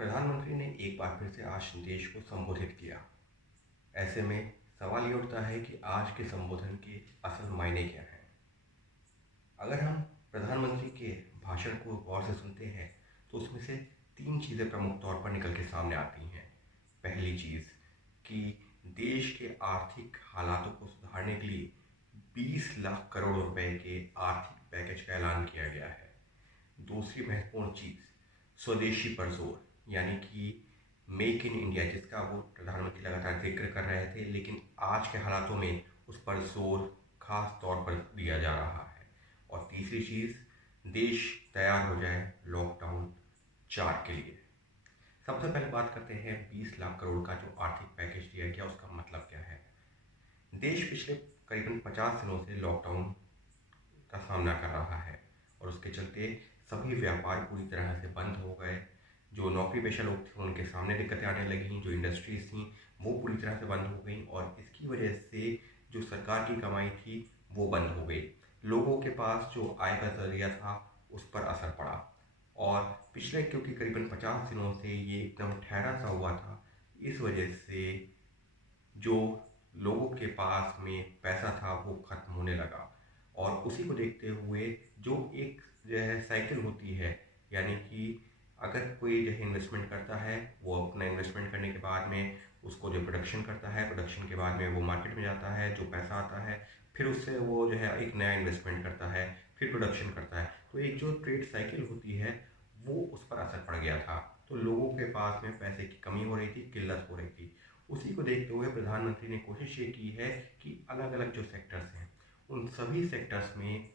प्रधानमंत्री ने एक बार फिर से आज देश को संबोधित किया। ऐसे में सवाल ये उठता है कि आज के संबोधन के असल मायने क्या हैं। अगर हम प्रधानमंत्री के भाषण को गौर से सुनते हैं तो उसमें से तीन चीज़ें प्रमुख तौर पर निकल के सामने आती हैं। पहली चीज़ कि देश के आर्थिक हालातों को सुधारने के लिए 20 लाख करोड़ रुपए के आर्थिक पैकेज का ऐलान किया गया है। दूसरी महत्वपूर्ण चीज़ स्वदेशी पर जोर, यानी कि मेक इन इंडिया, जिसका वो प्रधानमंत्री लगातार जिक्र कर रहे थे, लेकिन आज के हालातों में उस पर जोर खास तौर पर दिया जा रहा है। और तीसरी चीज़, देश तैयार हो जाए लॉकडाउन 4 के लिए। सबसे पहले बात करते हैं 20 लाख करोड़ का जो आर्थिक पैकेज दिया गया, उसका मतलब क्या है। देश पिछले करीबन 50 दिनों से लॉकडाउन का सामना कर रहा है और उसके चलते सभी व्यापार पूरी तरह से बंद हो गए। जो नौकरी पेशा लोग थे उनके सामने दिक्कतें आने लगी, जो इंडस्ट्रीज थी वो पूरी तरह से बंद हो गई और इसकी वजह से जो सरकार की कमाई थी वो बंद हो गई। लोगों के पास जो आय का जरिया था उस पर असर पड़ा और पिछले क्योंकि करीबन 50 दिनों से ये एकदम ठहरा सा हुआ था, इस वजह से जो लोगों के पास में पैसा था वो खत्म होने लगा। और उसी को देखते हुए जो एक जो है साइकिल होती है, यानी कि अगर कोई जो है इन्वेस्टमेंट करता है वो अपना इन्वेस्टमेंट करने के बाद में उसको जो प्रोडक्शन करता है, प्रोडक्शन के बाद में वो मार्केट में जाता है, जो पैसा आता है फिर उससे वो जो है एक नया इन्वेस्टमेंट करता है, फिर प्रोडक्शन करता है। तो एक जो ट्रेड साइकिल होती है वो उस पर असर पड़ गया था। तो लोगों के पास में पैसे की कमी हो रही थी, किल्लत हो रही थी। उसी को देखते हुए प्रधानमंत्री ने कोशिश ये की है कि अलग अलग जो सेक्टर्स हैं उन सभी सेक्टर्स में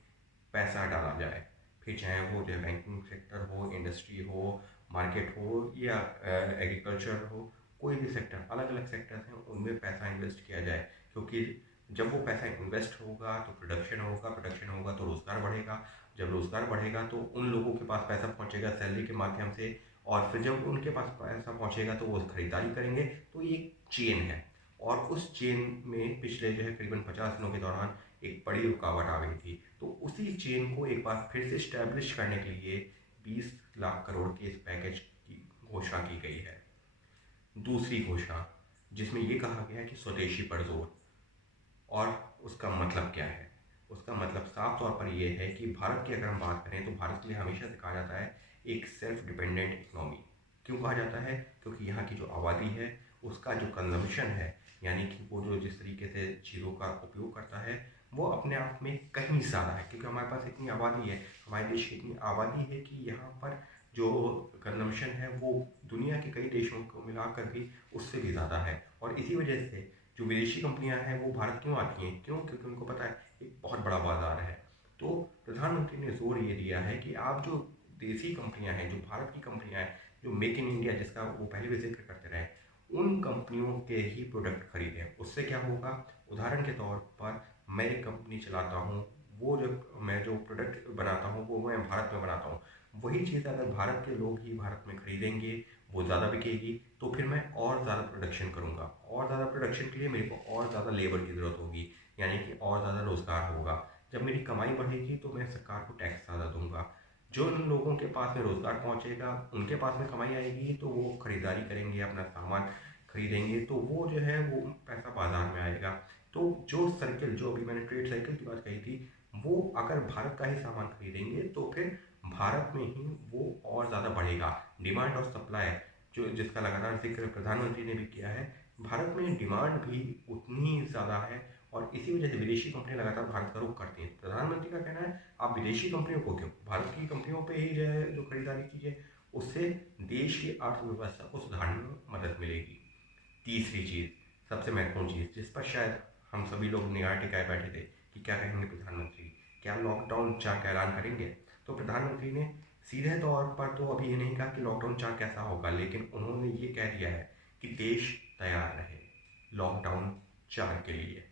पैसा डाला जाए, फिर चाहे वो जो बैंकिंग सेक्टर हो, इंडस्ट्री हो, मार्केट हो या एग्रीकल्चर हो, कोई भी सेक्टर, अलग अलग सेक्टर्स हैं उनमें पैसा इन्वेस्ट किया जाए। क्योंकि जब वो पैसा इन्वेस्ट होगा तो प्रोडक्शन होगा, प्रोडक्शन होगा तो रोज़गार बढ़ेगा, जब रोज़गार बढ़ेगा तो उन लोगों के पास पैसा पहुंचेगा सैलरी के माध्यम से, और फिर जब उनके पास पैसा पहुंचेगा तो वो खरीदारी करेंगे। तो ये चेन है और उस चेन में पिछले जो है करीबन 50 दिनों के दौरान एक बड़ी रुकावट आ गई थी। तो उसी चेन को एक बार फिर से स्टैब्लिश करने के लिए 20 लाख करोड़ के इस पैकेज की घोषणा की गई है। दूसरी घोषणा जिसमें ये कहा गया है कि स्वदेशी पर जोर, और उसका मतलब क्या है। उसका मतलब साफ तौर पर यह है कि भारत की अगर हम बात करें तो भारत के लिए हमेशा से कहा जाता है एक सेल्फ डिपेंडेंट इकोनॉमी। क्यों कहा जाता है? क्योंकि यहाँ की जो आबादी है उसका जो कंजम्पशन है, यानी कि वो जो जिस तरीके से चीज़ों का उपयोग करता है वो अपने आप में कहीं ज़्यादा है। क्योंकि हमारे पास इतनी आबादी है, हमारे देश की इतनी आबादी है कि यहाँ पर जो कंजम्पशन है वो दुनिया के कई देशों को मिलाकर भी उससे भी ज़्यादा है। और इसी वजह से जो विदेशी कंपनियां हैं वो भारत क्यों आती हैं? क्यों? क्योंकि उनको पता है एक बहुत बड़ा बाजार है। तो प्रधानमंत्री ने जोर ये दिया है कि आप जो देसी कंपनियां हैं, जो भारत की कंपनियां हैं, जो मेक इन इंडिया जिसका वो पहले भी जिक्र करते रहे, उन कंपनियों के ही प्रोडक्ट खरीदें। उससे क्या होगा? उदाहरण के तौर पर मैं एक कंपनी चलाता हूँ, वो जो मैं जो प्रोडक्ट बनाता हूँ वो मैं भारत में बनाता हूँ। वही चीज़ अगर भारत के लोग ही भारत में खरीदेंगे, वो ज़्यादा बिकेगी, तो फिर मैं और ज़्यादा प्रोडक्शन करूँगा। और ज़्यादा प्रोडक्शन के लिए मेरे को और ज़्यादा लेबर की ज़रूरत होगी, यानी कि और ज़्यादा रोज़गार होगा। जब मेरी कमाई बढ़ेगी तो मैं सरकार को टैक्स ज़्यादा दूंगा। जो उन लोगों के पास में रोज़गार पहुंचेगा, उनके पास में कमाई आएगी तो वो खरीदारी करेंगे, अपना सामान खरीदेंगे, तो वो जो है वो पैसा बाजार में आएगा। तो जो सर्किल, जो अभी मैंने ट्रेड साइकिल की बात कही थी, वो अगर भारत का ही सामान खरीदेंगे तो फिर भारत में ही वो और ज़्यादा बढ़ेगा। डिमांड और सप्लाई जो जिसका लगातार जिक्र प्रधानमंत्री ने भी किया है, भारत में डिमांड भी उतनी ही ज़्यादा है और इसी वजह से विदेशी कंपनियां लगातार भारत का रुख करती हैं। प्रधानमंत्री का कहना है आप विदेशी कंपनियों को क्यों, भारत की कंपनियों पे ही जो है जो खरीदारी कीजिए, उससे देश की अर्थव्यवस्था को सुधारने में मदद मिलेगी। तीसरी चीज़, सबसे महत्वपूर्ण चीज़ जिस पर शायद हम सभी लोग निगाह टिकाए बैठे थे कि क्या कहेंगे प्रधानमंत्री, क्या लॉकडाउन 4 का ऐलान करेंगे। तो प्रधानमंत्री ने सीधे तौर पर तो अभी ये नहीं कहा कि लॉकडाउन 4 कैसा होगा, लेकिन उन्होंने ये कह दिया है कि देश तैयार रहे लॉकडाउन 4 के लिए।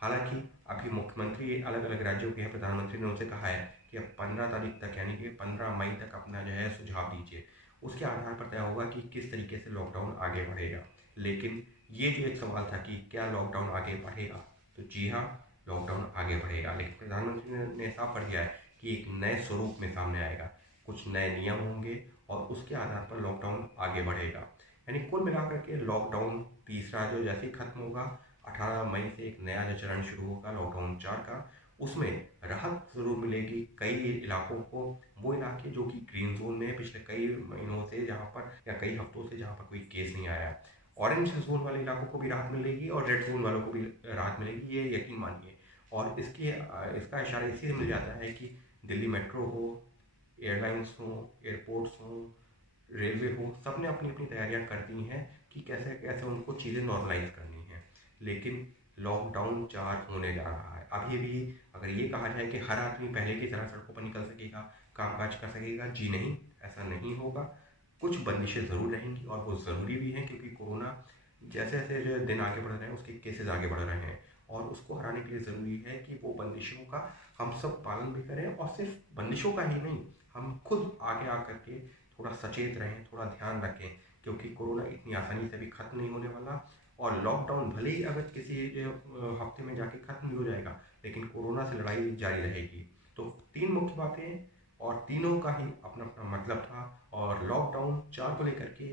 हालांकि अभी मुख्यमंत्री अलग अलग राज्यों के हैं, प्रधानमंत्री ने उनसे कहा है कि अब 15 तारीख तक, यानी कि 15 मई तक अपना जो है सुझाव दीजिए। उसके आधार पर तय होगा कि किस तरीके से लॉकडाउन आगे बढ़ेगा। लेकिन ये जो एक सवाल था कि क्या लॉकडाउन आगे बढ़ेगा, तो जी हाँ, लॉकडाउन आगे बढ़ेगा, लेकिन प्रधानमंत्री ने साफ कर दिया है कि एक नए स्वरूप में सामने आएगा। कुछ नए नियम होंगे और उसके आधार पर लॉकडाउन आगे बढ़ेगा। यानी कुल मिलाकर के लॉकडाउन तीसरा जो जैसे ही खत्म होगा, 18 मई से एक नया जो चरण शुरू होगा लॉकडाउन 4 का, उसमें राहत ज़रूर मिलेगी कई इलाकों को। वो इलाके जो कि ग्रीन जोन में है पिछले कई महीनों से, जहाँ पर या कई हफ्तों से जहाँ पर कोई केस नहीं आया, ऑरेंज जोन वाले इलाकों को भी राहत मिलेगी और रेड जोन वालों को भी राहत मिलेगी, ये यकीन मानिए। और इसका इशारा इसी से मिल जाता है कि दिल्ली मेट्रो हो, एयरलाइंस हो, एयरपोर्ट्स हो, रेलवे हो, सब ने अपनी अपनी तैयारियां कर दी हैं कि कैसे कैसे उनको चीज़ें नॉर्मलाइज करनी है। लेकिन लॉकडाउन 4 होने जा रहा है। अभी भी अगर ये कहा जाए कि हर आदमी पहले की तरह सड़कों पर निकल सकेगा, कामकाज कर सकेगा, जी नहीं, ऐसा नहीं होगा। कुछ बंदिशें ज़रूर रहेंगी और वो ज़रूरी भी हैं, क्योंकि कोरोना जैसे जैसे जो दिन आगे बढ़ रहे हैं उसके केसेस आगे बढ़ रहे हैं, और उसको हराने के लिए ज़रूरी है कि वो बंदिशों का हम सब पालन भी करें, और सिर्फ बंदिशों का ही नहीं, हम खुद आगे आकर के थोड़ा सचेत रहें, थोड़ा ध्यान रखें, क्योंकि कोरोना इतनी आसानी से भी ख़त्म नहीं होने वाला। और लॉकडाउन भले ही अगर किसी हफ्ते में जाके ख़त्म भी हो जाएगा, लेकिन कोरोना से लड़ाई जारी रहेगी। तो 3 मुख्य बातें, और तीनों का ही अपना अपना मतलब था। और लॉकडाउन 4 को लेकर के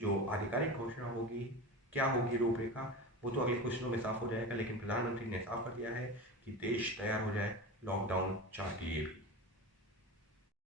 जो आधिकारिक घोषणा होगी, क्या होगी रूपरेखा, वो तो अगले कुछ दिनों में साफ हो जाएगा। लेकिन प्रधानमंत्री ने साफ कर दिया है कि देश तैयार हो जाए लॉकडाउन 4 के लिए भी।